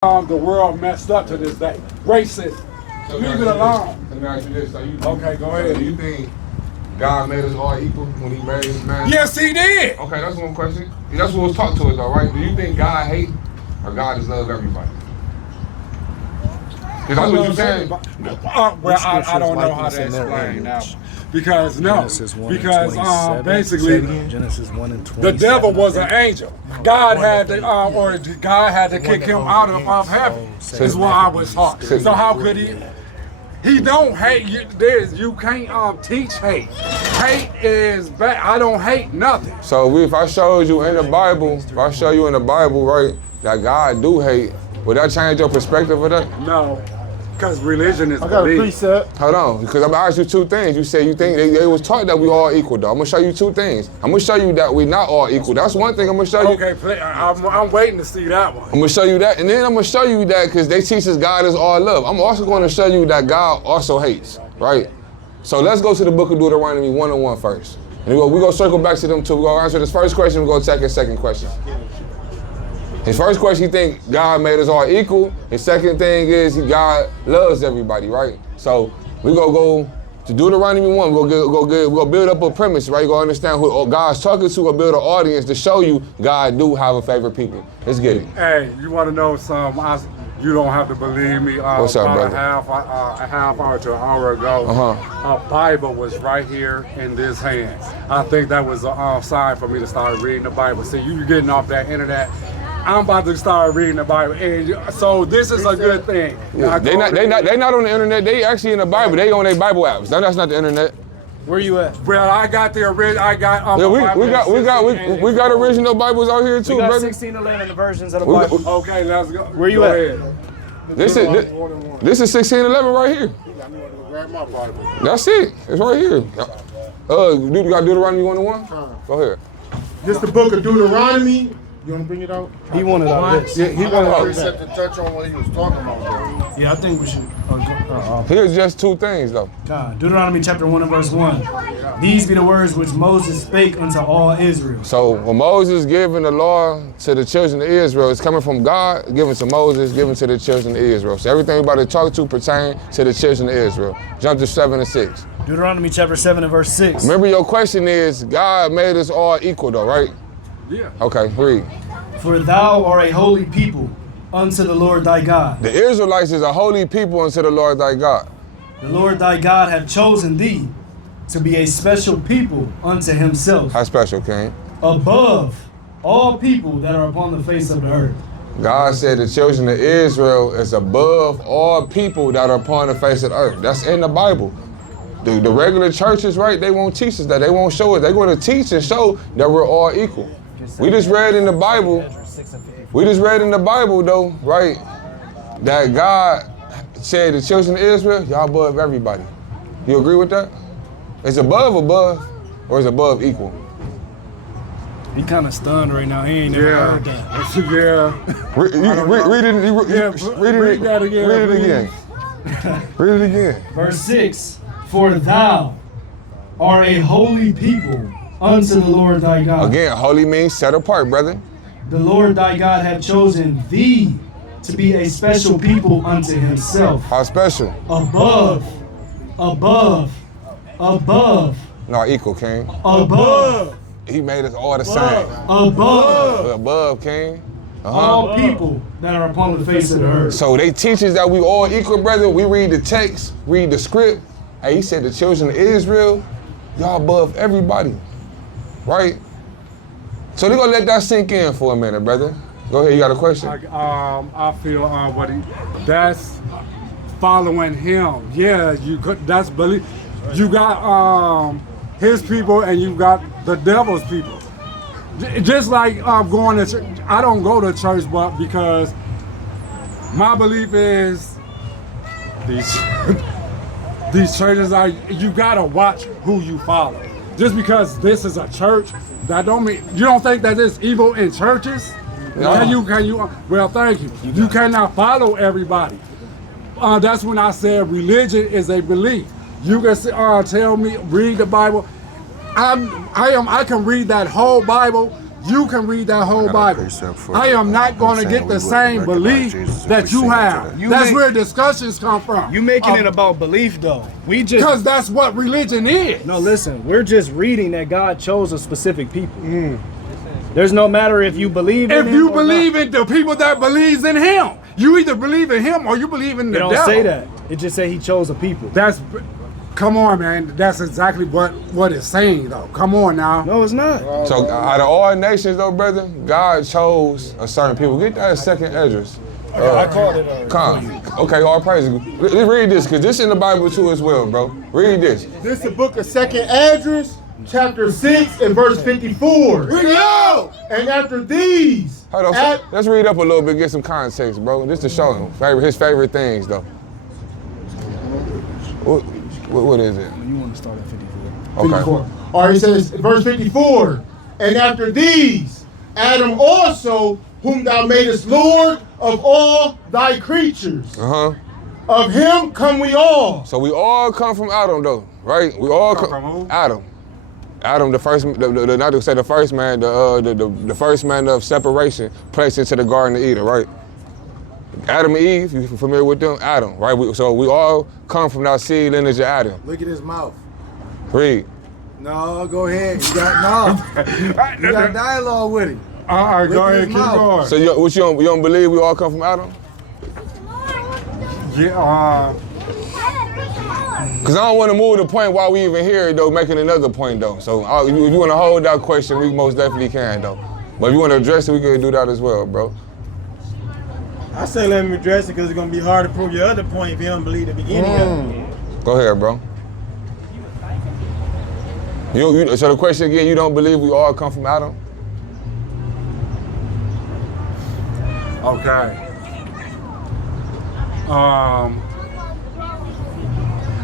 The world messed up to this day. Racism. So Leave it alone. Let me ask you this. Okay, go ahead. Do you think God made us all equal when he made man? Yes, he did. Okay, that's one question. That's what was taught to us though, right? Do you think God hate or God just love everybody? Because that's what you're saying. Well, I don't know how to explain that. Because basically Genesis 1 and 20. the devil was an angel. God had to kick him out of heaven. Is what I was taught. So how could he? He don't hate you. You can't teach hate. Hate is bad. I don't hate nothing. So if I showed you in the Bible, right, that God do hate, would that change your perspective of that? No. Because religion is I got a belief. precept. Hold on, because I'm gonna ask you two things. You say you think they was taught that we all equal, though. I'm gonna show you two things. I'm gonna show you that we not all equal. That's one thing I'm gonna show you. Okay, I'm waiting to see that one. I'm gonna show you that, and then I'm gonna show you that because they teach us God is all love. I'm also gonna show you that God also hates, right? So let's go to the book of Deuteronomy 1:1 first. And we're gonna circle back to them two. We're gonna answer this first question, we're gonna take his second question. His first question, he think God made us all equal. His second thing is God loves everybody, right? So we gonna go to Deuteronomy 1. We're gonna build up a premise, right? You're gonna understand who God's talking to, or build an audience to show you God do have a favorite people. Let's get it. Hey, you want to know something? You don't have to believe me. What's up, brother? A half hour to an hour ago, a Bible was right here in this hand. I think that was a sign for me to start reading the Bible. See, you getting off that internet. I'm about to start reading the Bible, and so this is a good thing. Yeah. They not on the internet. They actually in the Bible. They on their Bible apps. That's not the internet. Where you at? Well, I got the original. I got. We got original Bibles out here too, We got brother. 1611 versions of the Bible. Okay, let's go. Where you at? This is 1611 right here. Grab my Bible. That's it. It's right here. You got Deuteronomy 1:1? Go ahead. This the book of Deuteronomy. You want to bring it out? He wanted all this. Yeah, he wanted all this. Precept to touch on what he was talking about, though. Yeah, I think we should. Here's just two things, though. Deuteronomy chapter 1 and verse 1. These be the words which Moses spake unto all Israel. So when Moses giving the law to the children of Israel, it's coming from God, given to Moses, given to the children of Israel. So everything we're about to talk to pertain to the children of Israel. Jump to 7 and 6. Deuteronomy chapter 7 and verse 6. Remember, your question is, God made us all equal, though, right? Yeah. Okay, read. For thou art a holy people unto the Lord thy God. The Israelites is a holy people unto the Lord thy God. The Lord thy God hath chosen thee to be a special people unto himself, How special, King? above all people that are upon the face of the earth. God said the children of Israel is above all people that are upon the face of the earth. That's in the Bible. The regular churches, right, they won't teach us that. They won't show us. They're going to teach and show that we're all equal. We just read in the Bible, though, right, that God said the children of Israel, y'all above everybody. You agree with that? Is above, or is above equal? He kind of stunned right now. He ain't never heard that. Yeah. Read it again. Verse 6. For thou art a holy people unto the Lord thy God. Again, holy means set apart, brother. The Lord thy God hath chosen thee to be a special people unto himself. How special? Above. No, equal, King. Above. He made us all the same. Above, King. All people that are upon the face of the earth. So they teach us that we all equal, brother. We read the text, read the script. Hey, he said the children of Israel, y'all above everybody, right? So they're gonna let that sink in for a minute, brother. Go ahead, you got a question? I feel that's following him. Yeah, that's belief. You got his people and you got the devil's people. Just like going to church. I don't go to church, but because my belief is these churches you gotta watch who you follow. Just because this is a church, that don't mean you don't think that there's evil in churches. No. Can you? Well, thank you. You cannot follow everybody. That's when I said religion is a belief. You can tell me read the Bible. I can read that whole Bible. You can read that whole Bible. I am not going to get the same belief that you have. That's where discussions come from. You making it about belief though. We just Because that's what religion is. no. Listen, we're just reading that God chose a specific people. There's no matter if you believe in If him you or believe not. in the people that believes in him, you either believe in him or you believe in the It don't devil. say that. It just say he chose a people. That's, come on, man. That's exactly what it's saying, though. Come on now. No, it's not. So out of all nations, though, brother, God chose a certain people. Get that second address. I called it already. Come. Okay, all praises. Let's read this, because this in the Bible too as well, bro. Read this. This is the book of 2nd Esdras, chapter 6 and verse 54. Bring it out! And after these, Hold on, at- let's read up a little bit, get some context, bro. Just to show him his favorite things, though. What is it? You want to start at 54. Okay. 54. All right, it says, verse 54, and after these, Adam also, whom thou madest Lord of all thy creatures. Of him come we all. So we all come from Adam, though, right? We all Come from who? Adam. Adam, the first, not to say the first man, the first man of separation placed into the Garden of Eden, right? Adam and Eve, you familiar with them? Adam, right? So we all come from that seed lineage of Adam. Look at his mouth. Read. No, go ahead. You got You got a dialogue with him. All right, go Look at ahead, his keep mouth. going. So you don't believe we all come from Adam? Yeah, Because I don't want to move the point while we even here, though, making another point, though. So if you want to hold that question, we most definitely can, though. But if you want to address it, we can do that as well, bro. I say let him address it because it's gonna be hard to prove your other point if you don't believe the beginning of it. Go ahead, bro. So the question again, you don't believe we all come from Adam? okay.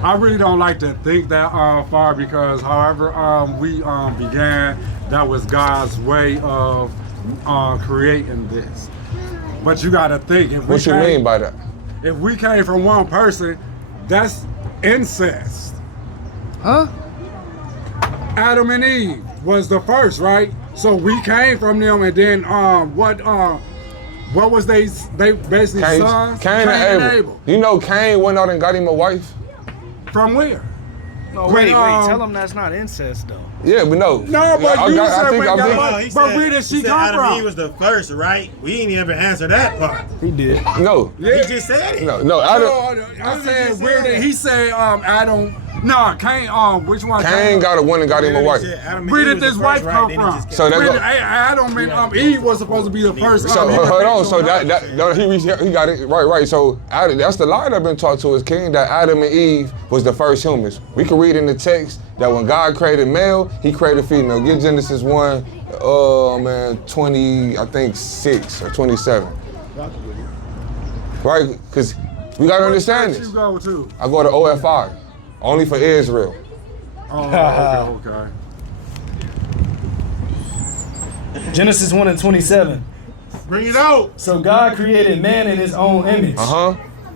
I really don't like to think that far because however we began, that was God's way of creating this. But you gotta think, if we What you came- mean by that? if we came from one person, that's incest. Huh? Adam and Eve was the first, right? So we came from them, and then what was they basically sons? Cain and Abel. You know Cain went out and got him a wife? From where? No, When, wait. um, Tell him that's not incest though. Yeah, but no. No, but you said we got- No, he But said- where did she he said come Adam from? and Eve was the first, right? We ain't ever answered that part. He did. No. He just said it. No, Adam. I said where did he say Adam? No, Cain. Which one? Cain got a one and got him a wife. Where did this wife come from? So that Where go- did Adam and Eve was supposed to be the first. So hold on. So he got it right. So that's the lie that's been taught to us, King. That Adam and Eve was the first humans. We can read in the text that when God created male, He created female. Get Genesis 1, 20, I think 6 or 27. Right? Because we gotta understand Where this. you go to? I go to O.F.I. Only for Israel. Oh, okay. Genesis 1 and 27. Bring it out. So God created man in his own image.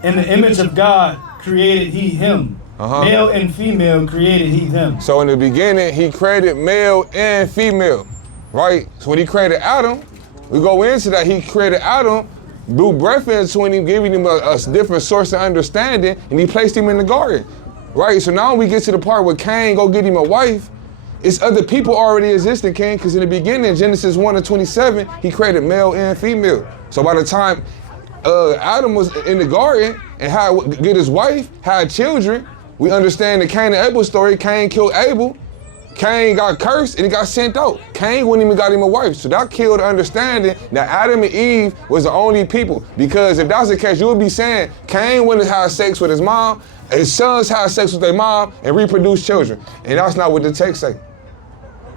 In the image of God created he him. Male and female created he them. So in the beginning, He created male and female, right? So when He created Adam, we go into that, He created Adam, blew breath into him, giving him a different source of understanding, and He placed him in the garden, right? So now we get to the part where Cain go get him a wife. It's other people already existing, Cain, because in the beginning, Genesis 1 and 27, He created male and female. So by the time Adam was in the garden and get his wife, had children, we understand the Cain and Abel story. Cain killed Abel. Cain got cursed and he got sent out. Cain went even got him a wife. So that killed the understanding that Adam and Eve was the only people. Because if that's the case, you would be saying Cain went and had sex with his mom, his sons had sex with their mom and reproduced children. And that's not what the text say.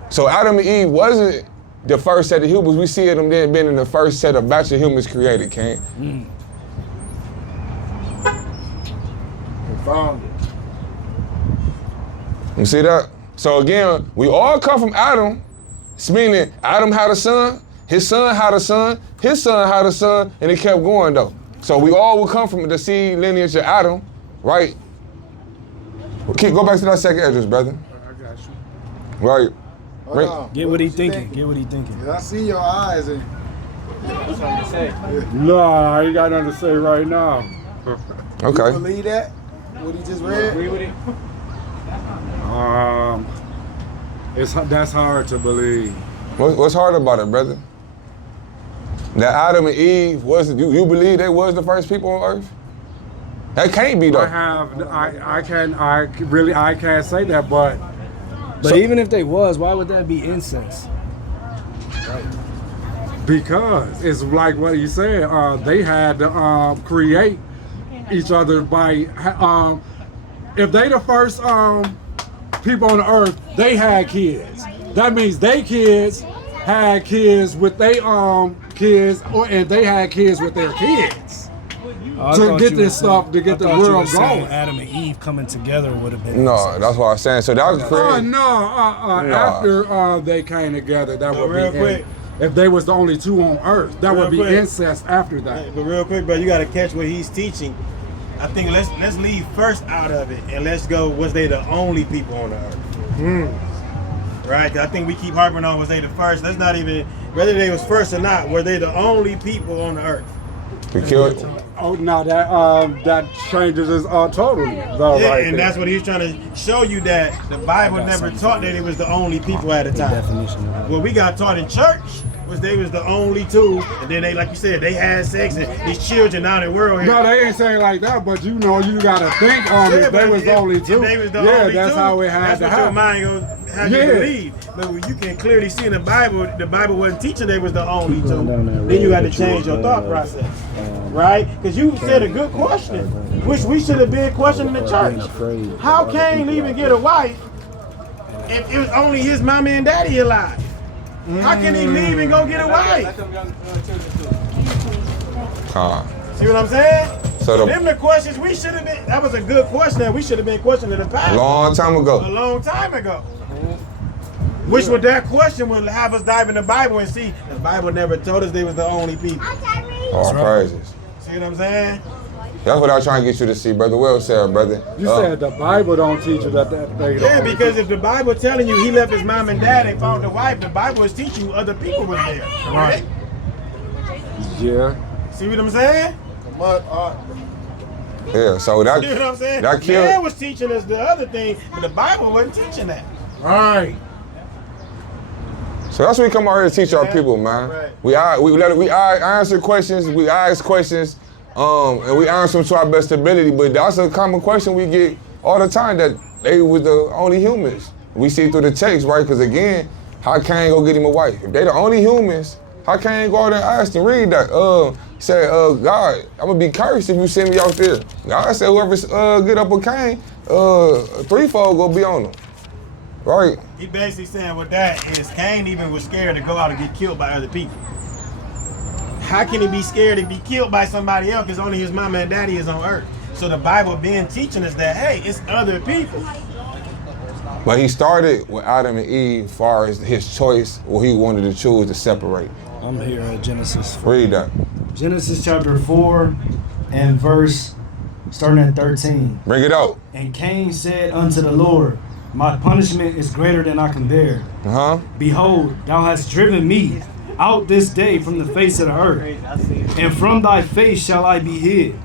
So Adam and Eve wasn't the first set of humans. We see them then being in the first set of batch of humans created, Cain. Found it. You see that? So again, we all come from Adam. It's meaning Adam had a son, his son had a son, his son had a son, and it kept going though. So we all will come from the seed lineage of Adam, right? Go back to that second address, brother. I got you. Right. Hold on. Get what he you thinking. think? Get what he thinking. 'Cause I see your eyes and No, I ain't got nothing to say right now. you Okay. believe that? What he just read? Agree with it? That's hard to believe. What's hard about it, brother? That Adam and Eve you believe they was the first people on earth? That can't be though. I can't say that, but But even if they was, why would that be incest? because it's like what you said, they had to create each other by if they the first people on the earth, they had kids. That means they kids had kids with their kids, and they had kids with their kids. To get this stuff, to get the world going. Adam and Eve coming together would have been. No, that's what I'm saying. So that was crazy. After they came together, that would real be quick. If they was the only two on earth, that Real would be quick. incest after that. But real quick, bro, you gotta catch what he's teaching. I think let's leave first out of it and let's go. Was they the only people on the earth? Right? 'Cause I think we keep harping on was they the first. Let's not even whether they was first or not. Were they the only people on the earth? We killed. Oh, now that changes it totally. Though, Yeah, right and there. that's what he's trying to show you that the Bible never taught that it was the only people at a time. Definition of What we got taught in church was they was the only two, and then they, like you said, they had sex, and these children out in the world here. No, they ain't saying like that, but you know, you gotta think on it. They was only two. They was the Yeah, only that's two, how it had that's to what your happen. mind goes, how you Yeah. believe. But when you can clearly see in the Bible wasn't teaching they was the only two. Then you got to change your thought process, right? Because you said a good question, which we should have been questioning the church. How Cain even get a wife if it was only his mama and daddy alive? How can he leave and go get a wife? See what I'm saying? So Them the questions we should have been. That was a good question that we should have been questioning in the past. long time A ago. long time ago. Which would that question would have us dive in the Bible and see the Bible never told us they was the only people. All praises. See what I'm saying? That's what I was trying to get you to see, brother. Well said, brother. You said the Bible don't teach you that they Yeah, don't. because if the Bible telling you he left his mom and dad and found a wife, the Bible is teaching you other people was there. Right? Yeah. See what I'm saying? Yeah, so that See what I'm saying? that killed. Man was teaching us the other thing, but the Bible wasn't teaching that. All right. So that's what we come out here to teach our Yeah, people, man. right. We answer questions, we ask questions, and we answer them to our best ability. But that's a common question we get all the time, that they was the only humans. We see through the text, right? Because again, how Cain go get him a wife? If they the only humans, how Cain go out there and ask and read that? Say, God, I'm gonna be cursed if you send me out there. God said, whoever get up with Cain, threefold gonna be on them, right? He basically saying what that is, Cain even was scared to go out and get killed by other people. How can he be scared to be killed by somebody else because only his mama and daddy is on earth? So the Bible been teaching us that, hey, it's other people. But he started with Adam and Eve as far as his choice, what he wanted to choose to separate. I'm here at Genesis. Read that. Genesis chapter 4 and verse starting at 13. Bring it out. And Cain said unto the Lord, my punishment is greater than I can bear. Behold, thou hast driven me out this day from the face of the earth, and from thy face shall I be hid.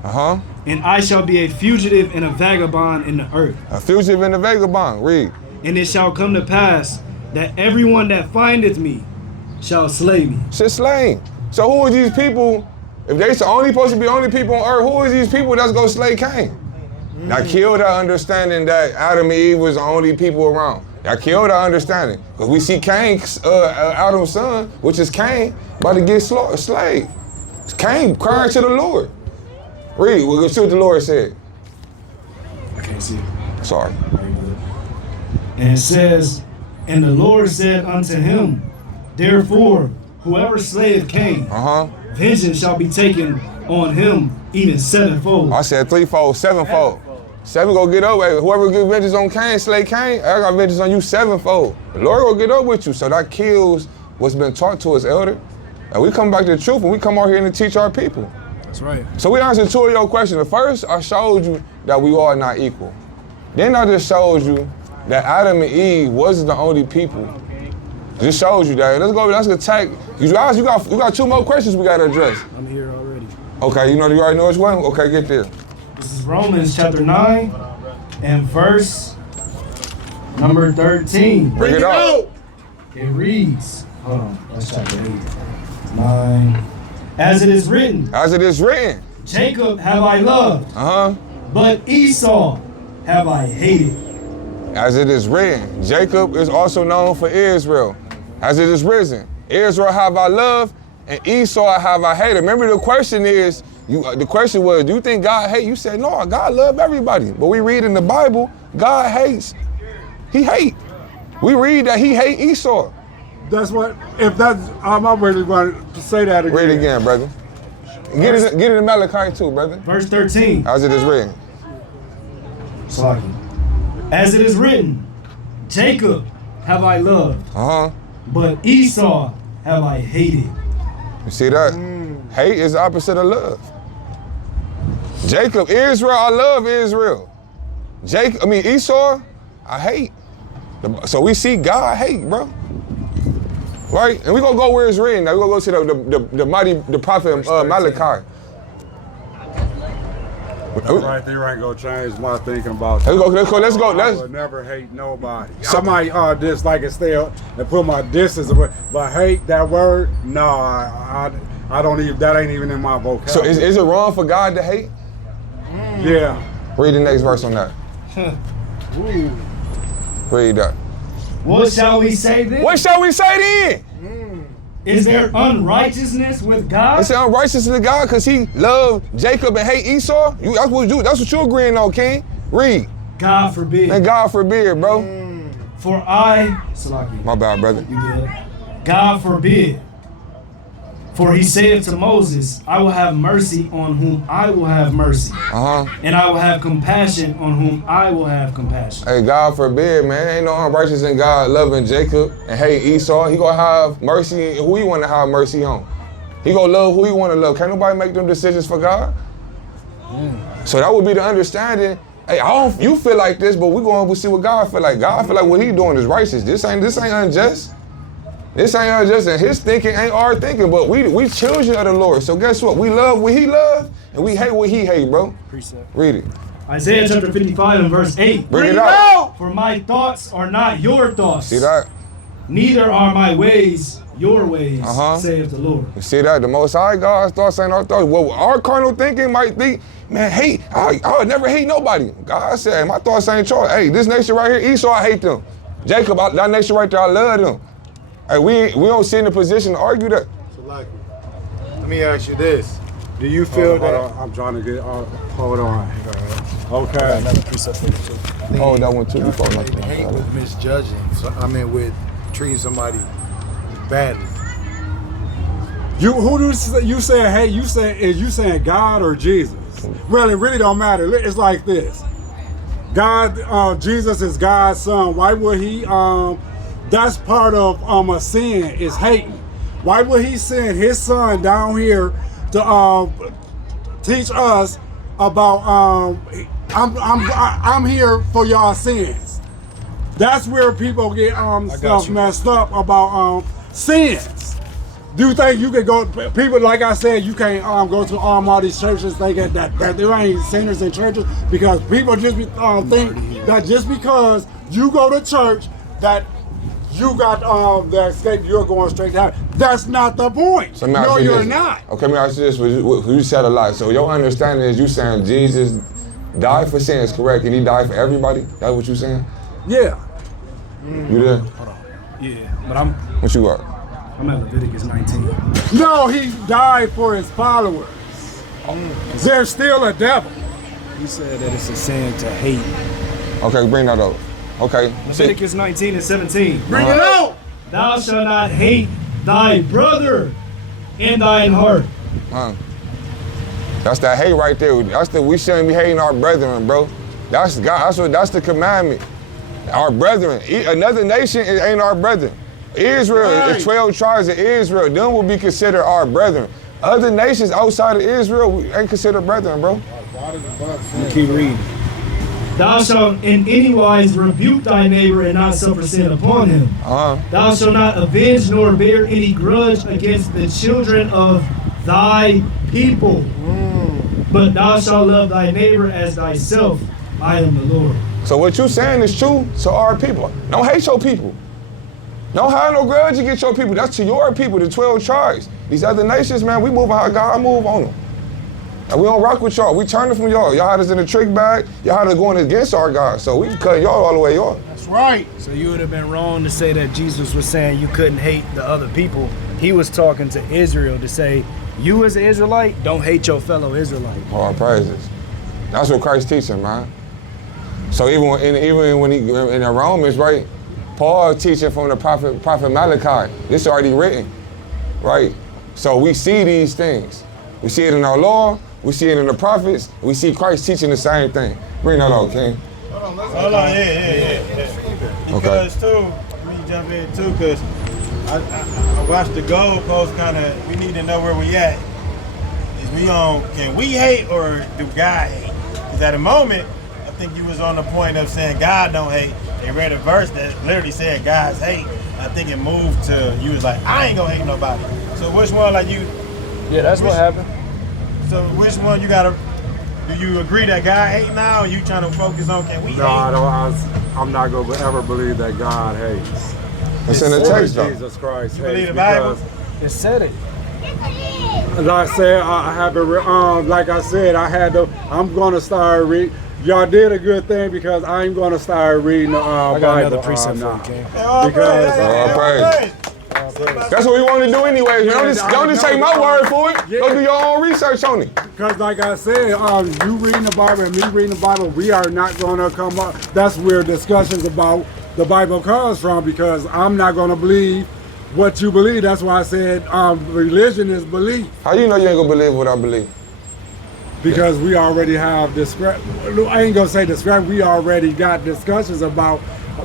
And I shall be a fugitive and a vagabond in the earth. A fugitive and a vagabond. Read. And it shall come to pass that everyone that findeth me shall slay me. Shit slain. So who are these people? If they only supposed to be only people on earth, who are these people that's gonna slay Cain? That killed our understanding that Adam and Eve was the only people around. That killed our understanding. Because we see Cain, Adam's son, which is Cain, about to get slayed. It's Cain crying to the Lord. Read, we're gonna see what the Lord said. I can't see it. Sorry. And it says, and the Lord said unto him, therefore, whoever slayeth Cain, vengeance shall be taken on him even sevenfold. I said threefold, sevenfold. Seven go get up. Hey, whoever get vengeance on Cain, slay Cain, I got vengeance on you sevenfold. The Lord will get up with you. So that kills what's been taught to us, elder. And we come back to the truth and we come out here and teach our people. That's right. So we answered two of your questions. The first, I showed you that we are not equal. Then I just showed you that Adam and Eve wasn't the only people Just shows you that. Let's attack. You got 2 more questions we gotta address. I'm here already. Okay, you already know which one? Okay, get there. This is Romans chapter 9 and verse number 13. Bring it out. It reads, hold on, that's chapter 8. 9. As it is written, As it is written. Jacob have I loved, but Esau have I hated. As it is written, Jacob is also known for Israel. As it is written, Israel have I loved, and Esau have I hated. Remember the question is, the question was, do you think God hates? You said, no, God loves everybody. But we read in the Bible, God hates. He hate. We read that he hate Esau. That's what, if that's, I'm really going to say that again. Read it again, brother. Get it in Malachi too, brother. Verse 13. As it is written. As it is written, Jacob have I loved, but Esau have I hated. You see that? Hate is the opposite of love. Jacob, Israel, I love Israel. Esau, I hate. So we see God hate, bro. Right? And we're gonna go where it's written. Now we're gonna go to the prophet Malachi. That right there ain't gonna change my thinking about that. Let's go. I would never hate nobody. I might dislike it still and put my distance away, but hate that word, no, I don't even. That ain't even in my vocabulary. So is it wrong for God to hate? Yeah. Read the next verse on that. Read that. What shall we say then? What shall we say then? Is there unrighteousness with God? It's unrighteousness with God because he loved Jacob and hate Esau? That's what you agreeing on, King. Read. God forbid. And God forbid, bro. For I, Salaki. My bad, brother. You good? God forbid. For he saith to Moses, I will have mercy on whom I will have mercy. And I will have compassion on whom I will have compassion. Hey, God forbid, man. Ain't no unrighteous in God loving Jacob and hate Esau. He gonna have mercy who he wanna have mercy on. He gonna love who he wanna love. Can't nobody make them decisions for God. So that would be the understanding. Hey, you feel like this, but we're going to see what God feel like. God feel like what he doing is righteous. This ain't unjust. This ain't unjust, and his thinking ain't our thinking, but we children of the Lord. So guess what? We love what he loves, and we hate what he hate, bro. Precept. Read it. Isaiah chapter 55 and verse 8. Bring it out. For my thoughts are not your thoughts. See that? Neither are my ways your ways, saith the Lord. You see that? The Most High God's thoughts ain't our thoughts. Well, our carnal thinking might think, man, hate, I would never hate nobody. God said, hey, my thoughts ain't yours. Hey, this nation right here, Esau, I hate them. Jacob, that nation right there, I love them. Hey, we don't sit in a position to argue that. So, like, let me ask you this. Do you feel that... I'm trying to get... hold on. Okay. Another precept for you, too. Oh, that one too. They hate with misjudging. So, with treating somebody badly. You saying, hey, you saying God or Jesus? Well, it really don't matter. It's like this. God, Jesus is God's son. Why would he, that's part of a sin, is hating. Why would he send his son down here to teach us about, I'm here for y'all sins. That's where people get stuff messed up about sins. Do you think you could go, people, like I said, you can't go to all these churches thinking that there ain't sinners in churches, because people just think that just because you go to church that you got the escape, you're going straight to heaven. That's not the point. So no, you're not. Okay, let me ask you this. You said a lot. So your understanding is you saying Jesus died for sins, correct? And he died for everybody? That's what you saying? Yeah. You there? Hold on. Yeah, but I'm What you got? at Leviticus 19. No, he died for his followers. They're still a devil. You said that it's a sin to hate. Okay, bring that up. Okay. Leviticus 19 and 17. Bring it out. Thou shalt not hate thy brother in thine heart. That's that hate right there. We shouldn't be hating our brethren, bro. That's God. That's the commandment. Our brethren. Another nation ain't our brethren. Israel, the 12 tribes of Israel, them will be considered our brethren. Other nations outside of Israel ain't considered brethren, bro. Keep reading. Thou shalt in any wise rebuke thy neighbor and not suffer sin upon him. Thou shalt not avenge nor bear any grudge against the children of thy people. But thou shalt love thy neighbor as thyself. I am the Lord. So what you saying is true to our people. Don't hate your people. Don't have no grudge against your people. That's to your people, the 12 tribes. These other nations, man, we move how God move on them. And we don't rock with y'all. We turning from y'all. Y'all had us in a trick bag. Y'all had us going against our God. So we cut y'all all the way off. That's right. So you would have been wrong to say that Jesus was saying you couldn't hate the other people. He was talking to Israel to say, you as an Israelite, don't hate your fellow Israelite. All praises. That's what Christ teaching, man. So even when he in the Romans, right? Paul teaching from the prophet Malachi. This is already written, right? So we see these things. We see it in our law. We see it in the prophets. We see Christ teaching the same thing. Bring that out, King. Hold on, yeah. Because too, let me jump in too, because I watched the goalpost kind of. We need to know where we at. Is we on? Can we hate or do God hate? Because at the moment, I think you was on the point of saying God don't hate. They read a verse that literally said God's hate. I think it moved to you was like, I ain't gonna hate nobody. So which one, like you? Yeah, that's what happened. So which one you gotta? Do you agree that God hate now? Or you trying to focus on can we hate? No, I'm not gonna ever believe that God hates. It's in the text, though. Jesus Christ hates. Believe the Bible? It said it. Like I said, I haven't. Like I said, I had to. I'm gonna start read. Y'all did a good thing because I'm gonna start reading the I got Bible another precept for you, King. because All praise. That's what we want to do anyway. Don't just take my word for it. Go do your own research on it. Because like I said, you reading the Bible and me reading the Bible, we are not gonna come up. That's where discussions about the Bible comes from because I'm not gonna believe what you believe. That's why I said religion is belief. How you know you ain't gonna believe what I believe? Because we already have I ain't gonna say discussion. We already got discussions about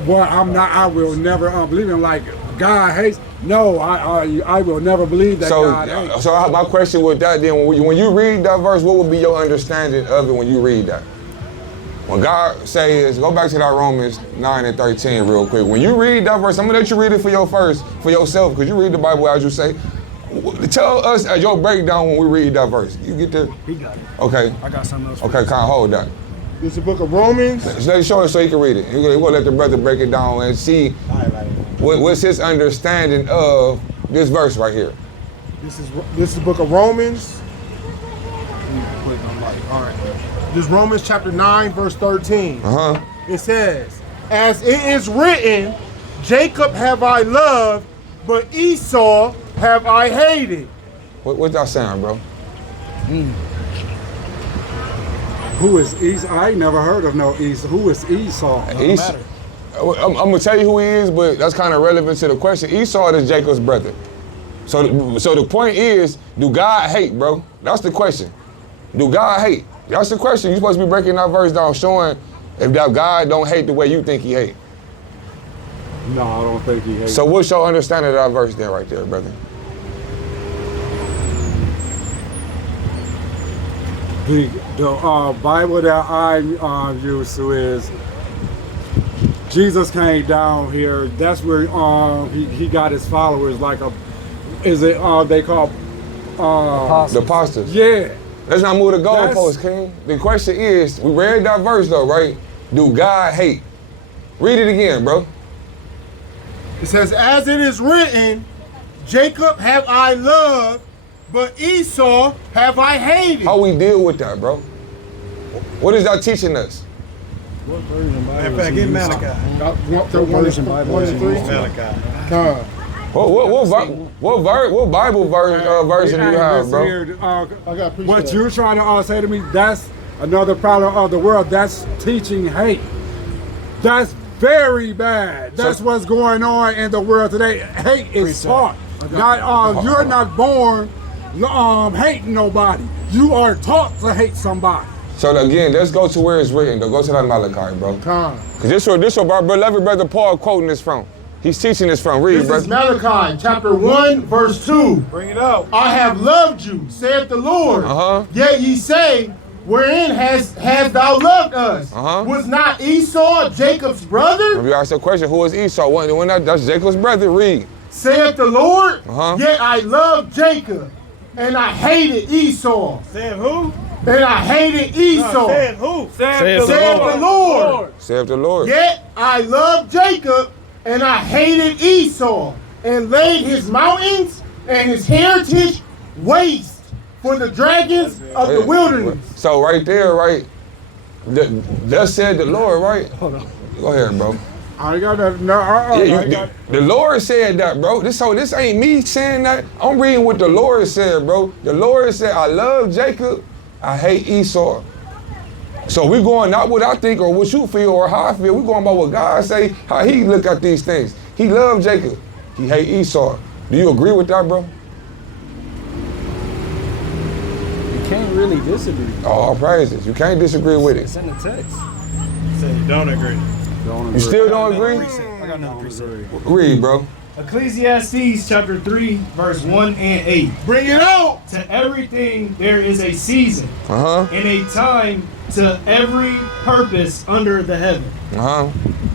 what I will never believe in. Like God hates. No, I will never believe that God hates. So my question with that then, when you read that verse, what would be your understanding of it when you read that? When God says, go back to that Romans 9 and 13 real quick. When you read that verse, I'm gonna let you read it for yourself, because you read the Bible as you say. Tell us your breakdown when we read that verse. You get the? He got it. Okay. I got something else. Okay, can't hold that. It's the book of Romans. Let's show it so he can read it. We'll let the brother break it down and see what's his understanding of this verse right here. This is the book of Romans. All right. This is Romans chapter 9, verse 13. It says, as it is written, Jacob have I loved, but Esau have I hated. What's that saying, bro? Who is Esau? I ain't never heard of no Esau. Who is Esau? Esau. I'm gonna tell you who he is, but that's kind of relevant to the question. Esau is Jacob's brother. So the point is, do God hate, bro? That's the question. Do God hate? That's the question. You're supposed to be breaking that verse down, showing if that God don't hate the way you think he hate. No, I don't think he hates. So what's your understanding of that verse there right there, brother? The Bible that I'm used to is Jesus came down here. That's where he got his followers. Like they call the apostles. Yeah. Let's not move the goalpost, King. The question is, we read that verse though, right? Do God hate? Read it again, bro. It says, as it is written, Jacob have I loved, but Esau have I hated. How we deal with that, bro? What is that teaching us? What version Bible? In fact, get Malachi. What version Bible is Malachi. What Bible version do you have, bro? What you're trying to say to me, that's another problem of the world. That's teaching hate. That's very bad. That's what's going on in the world today. Hate is taught. You're not born hating nobody. You are taught to hate somebody. So again, let's go to where it's written. Though. Go to that Malachi, bro. Because this is our beloved brother Paul quoting this from. He's teaching this from. Read, brother. This is Malachi, chapter 1, verse 2. Bring it out. I have loved you, saith the Lord. Yet ye say, wherein has thou loved us? Was not Esau Jacob's brother? If you ask the question, who is Esau? That's Jacob's brother. Read. Saith the Lord, yet I loved Jacob, and I hated Esau. Said who? And I hated Esau. No, said who? Saith the Lord. Saith the Lord. Yet I loved Jacob, and I hated Esau, and laid his mountains and his heritage waste for the dragons of the wilderness. So right there, right? That said the Lord, right? Hold on. Go ahead, bro. I got that. No, the Lord said that, bro. This ain't me saying that. I'm reading what the Lord said, bro. The Lord said, I love Jacob, I hate Esau. So we going not what I think or what you feel or how I feel. We going by what God say, how he look at these things. He loved Jacob, he hate Esau. Do you agree with that, bro? You can't really disagree. All praises. You can't disagree with it. It's in the text. Say you don't agree. You still don't agree? I got another precept. Read, bro. Ecclesiastes chapter 3, verse 1 and 8. Bring it out. To everything there is a season and a time to every purpose under the heaven.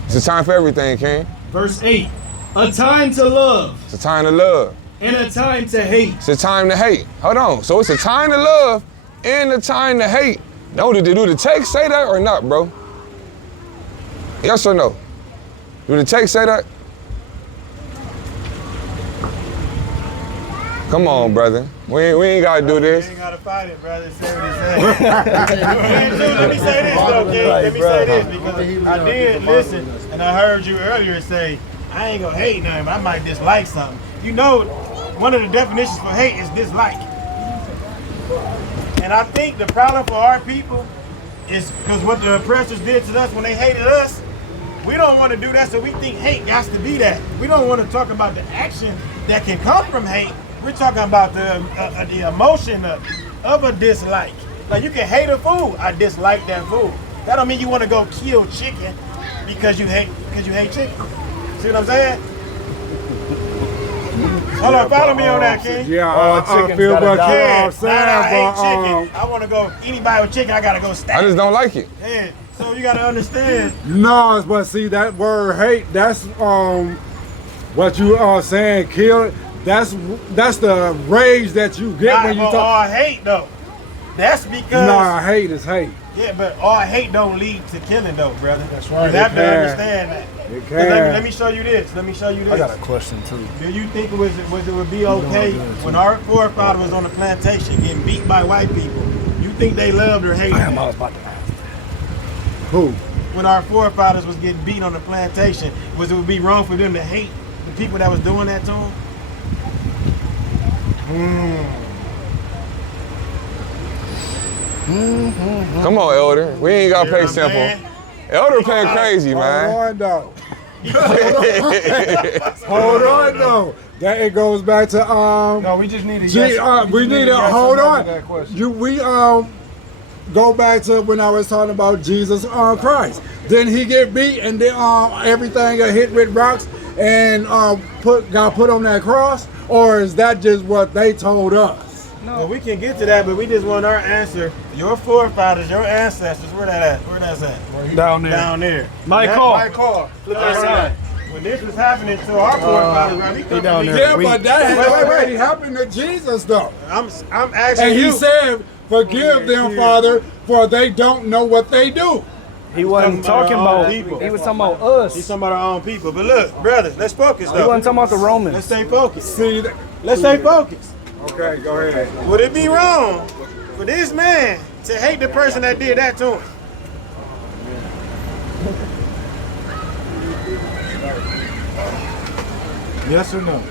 It's a time for everything, King. Verse 8. A time to love It's a time to love. and a time to hate. It's a time to hate. Hold on. So it's a time to love and a time to hate. No, do the text say that or not, bro? Yes or no? Do the text say that? Come on, brother. We ain't gotta do this. You ain't gotta fight it, brother. Say what he said. Let me say this, though, kid. Let me say this, because I did listen, and I heard you earlier say, I ain't gonna hate nothing, but I might dislike something. You know, one of the definitions for hate is dislike. And I think the problem for our people is because what the oppressors did to us when they hated us, we don't want to do that, so we think hate has to be that. We don't want to talk about the action that can come from hate. We're talking about the emotion of a dislike. Like, you can hate a food. I dislike that food. That don't mean you want to go kill chicken because you hate chicken. See what I'm saying? Hold on, follow me on that, King. Yeah, I feel what you're saying, I hate but chicken. I want to go, anybody with chicken, I got to go stab. I just don't like it. Yeah, so you got to understand. no, but see that word hate. That's what you are saying. Kill. That's the rage that you get when you talk. All hate though. That's because. Nah, hate is hate. Yeah, but all hate don't lead to killing though, brother. That's right. You have to understand that. It 'Cause can. Let me show you this. Let me show you this. I got a question too. Do you think it would be okay when our forefathers was on the plantation getting beat by white people? You think they loved or hated? I was about to ask. Who? When our forefathers was getting beat on the plantation, it would be wrong for them to hate the people that was doing that to them? Come on, Elder. We ain't gotta play Yeah, simple. man. Elder playing crazy, Hold man. on, though. Hold on, though. That it goes back to No, we just need a we need to hold on. Go back to when I was talking about Jesus Christ. Then he get beat and then everything got hit with rocks and got put on that cross, or is that just what they told us? No, we can get to that, but we just want our answer. Your forefathers, your ancestors, where that at? Where that's at? Down there. Down there. My car. Flip that side. When this was happening to our forefathers, right? He down there. Yeah, but that wait, happened to Jesus though. I'm asking And you. he said, forgive them, Father, for they don't know what they do. He wasn't talking about people. He was talking about us. He's talking about our own people. But look, brothers, let's focus He though. wasn't talking about the Let's Romans. stay focused. See, Let's stay focused. okay, go ahead. Would it be wrong for this man to hate the person that did that to him? Yes or no?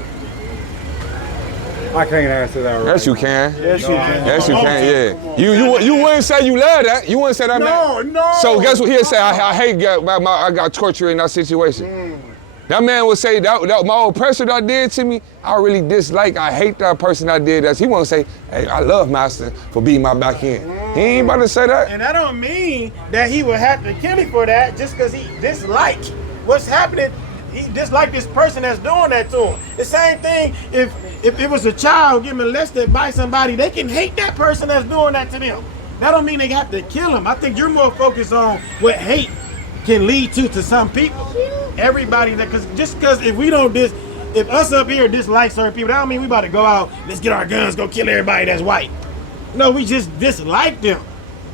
I can't answer that right. Yes, you can. Yes, you can. Yes, you can. Yeah. You wouldn't say you love that. You wouldn't say that, man. No. So guess what he'll say? I hate I got tortured in that situation. That man would say that my oppressor that did to me, I really dislike, I hate that person that did that. He won't say, hey, I love Master for beating my back end. He ain't about to say that. And I don't mean that he would have to kill me for that just because he disliked what's happening. He disliked this person that's doing that to him. The same thing if it was a child getting molested by somebody, they can hate that person that's doing that to them. That don't mean they have to kill them. I think you're more focused on what hate can lead to some people. Everybody that, because if we don't if us up here dislike certain people, that don't mean we about to go out, let's get our guns, go kill everybody that's white. No, we just dislike them.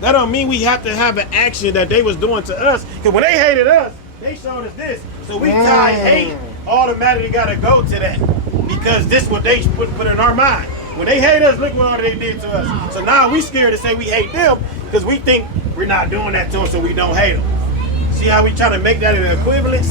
That don't mean we have to have an action that they was doing to us. Because when they hated us, they showed us this. So we tie hate, automatically gotta go to that. Because this what they put in our mind. When they hate us, look what they did to us. So now we scared to say we hate them because we think we're not doing that to them, so we don't hate them. See how we try to make that an equivalence?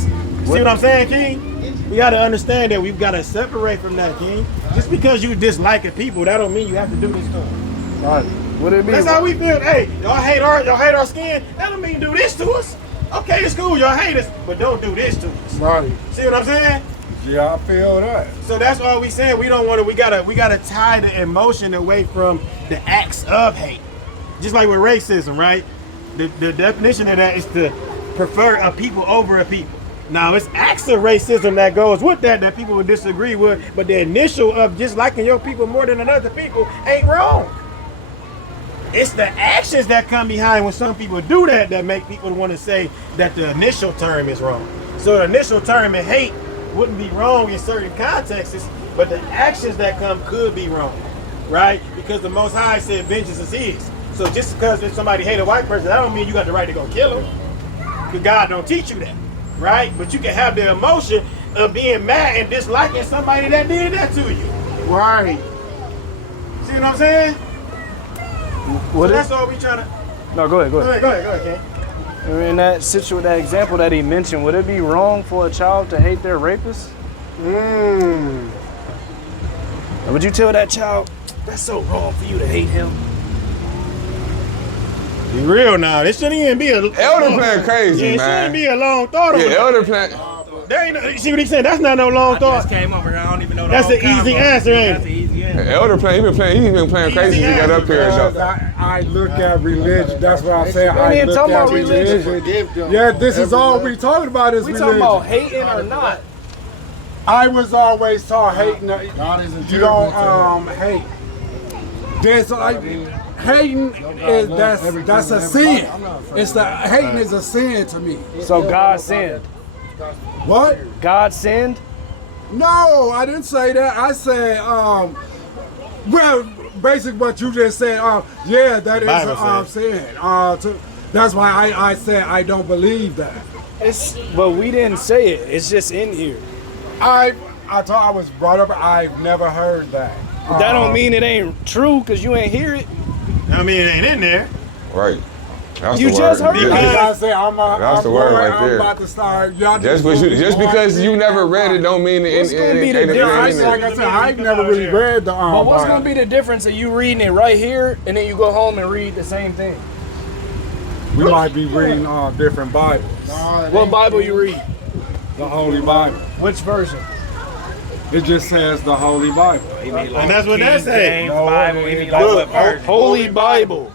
See what I'm saying, King? We gotta understand that we've gotta separate from that, King. Just because you dislike a people, that don't mean you have to do this to them. Right. What it mean? That's how we feel. Hey, y'all hate our skin. That don't mean do this to us. Okay, it's cool, y'all hate us, but don't do this to us. Right. See what I'm saying? Yeah, I feel that. So that's all we saying. We don't want to. We gotta tie the emotion away from the acts of hate. Just like with racism, right? The definition of that is to prefer a people over a people. Now it's acts of racism that goes with that people would disagree with, but the initial of just liking your people more than another people ain't wrong. It's the actions that come behind when some people do that make people want to say that the initial term is wrong. So the initial term in hate wouldn't be wrong in certain contexts, but the actions that come could be wrong, right? Because the Most High said vengeance is his. So just because if somebody hate a white person, that don't mean you got the right to go kill them. Because God don't teach you that, right? But you can have the emotion of being mad and disliking somebody that did that to you. Right. See what I'm saying? What So is- that's all we trying to... No, go ahead. Go ahead, Ken. In that that example that he mentioned, would it be wrong for a child to hate their rapist? Would you tell that child, that's so wrong for you to hate him? Be real now. This shouldn't even be a... Elder playing crazy, it man. shouldn't be a long thought. Yeah, Elder playing. There ain't no, see what he said? That's not no long thought. Came over here. I don't even know the That's whole an easy combo. answer, ain't That's it? an easy answer. Elder playing. He's been playing crazy since he got up here. Because So. I look at religion. That's what I'm saying. I ain't look talking at about religion. Yeah, this is all we talking about is We religion. talking about hating or not? I was always taught hating. God isn't You don't hate. There's like hating is that's a sin. It's the hating is a sin to me. So God sinned. What? God sinned? No, I didn't say that. I said well, basically what you just said. Yeah, that is Bible sin. That's why I said I don't believe that. But we didn't say it. It's just in here. I thought I was brought up. I've never heard that. But that don't mean it ain't true because you ain't hear it. I mean, it ain't in there. Right. That's You the just word. heard it. Like I said, That's the word right there. I'm about to start. Y'all Just because you never read it don't mean it. What's gonna be the Yeah, difference? like I said, I've never really read the But what's Bible. gonna be the difference of you reading it right here and then you go home and read the same thing? We might be reading different Bibles. What Bible you read? The Holy Bible. Which version? It just says the Holy Bible. And that's what that say. Bible. He mean like what verse? Holy Bible.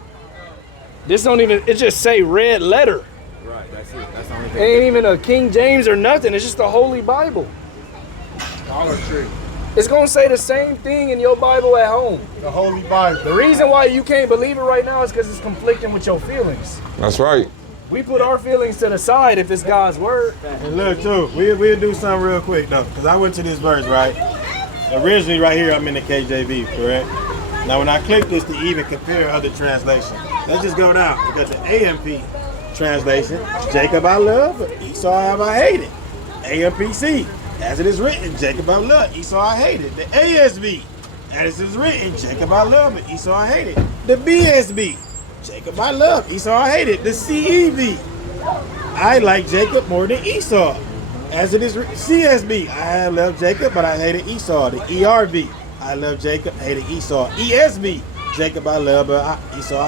This don't even, it just say red letter. Right. That's it. That's the only It thing. ain't even a King James or nothing. It's just the Holy Bible. Dollar Tree. It's gonna say the same thing in your Bible at home. The Holy Bible. The reason why you can't believe it right now is because it's conflicting with your feelings. That's right. We put our feelings to the side if it's God's word. And look, too, we'll do something real quick, though, because I went to this verse, right? Originally, right here, I'm in the KJV, correct? Now, when I click this to even compare other translations, let's just go down, because the AMP translation, Jacob I love, but Esau have I hated. AMPC, as it is written, Jacob I love, Esau I hated. The ASV, as it is written, Jacob I love, but Esau I hated. The BSB, Jacob I love, Esau I hated. The CEV, I like Jacob more than Esau. As it is written, CSB, I love Jacob, but I hated Esau. The ERV, I love Jacob, hated Esau. ESV, Jacob I love, but Esau I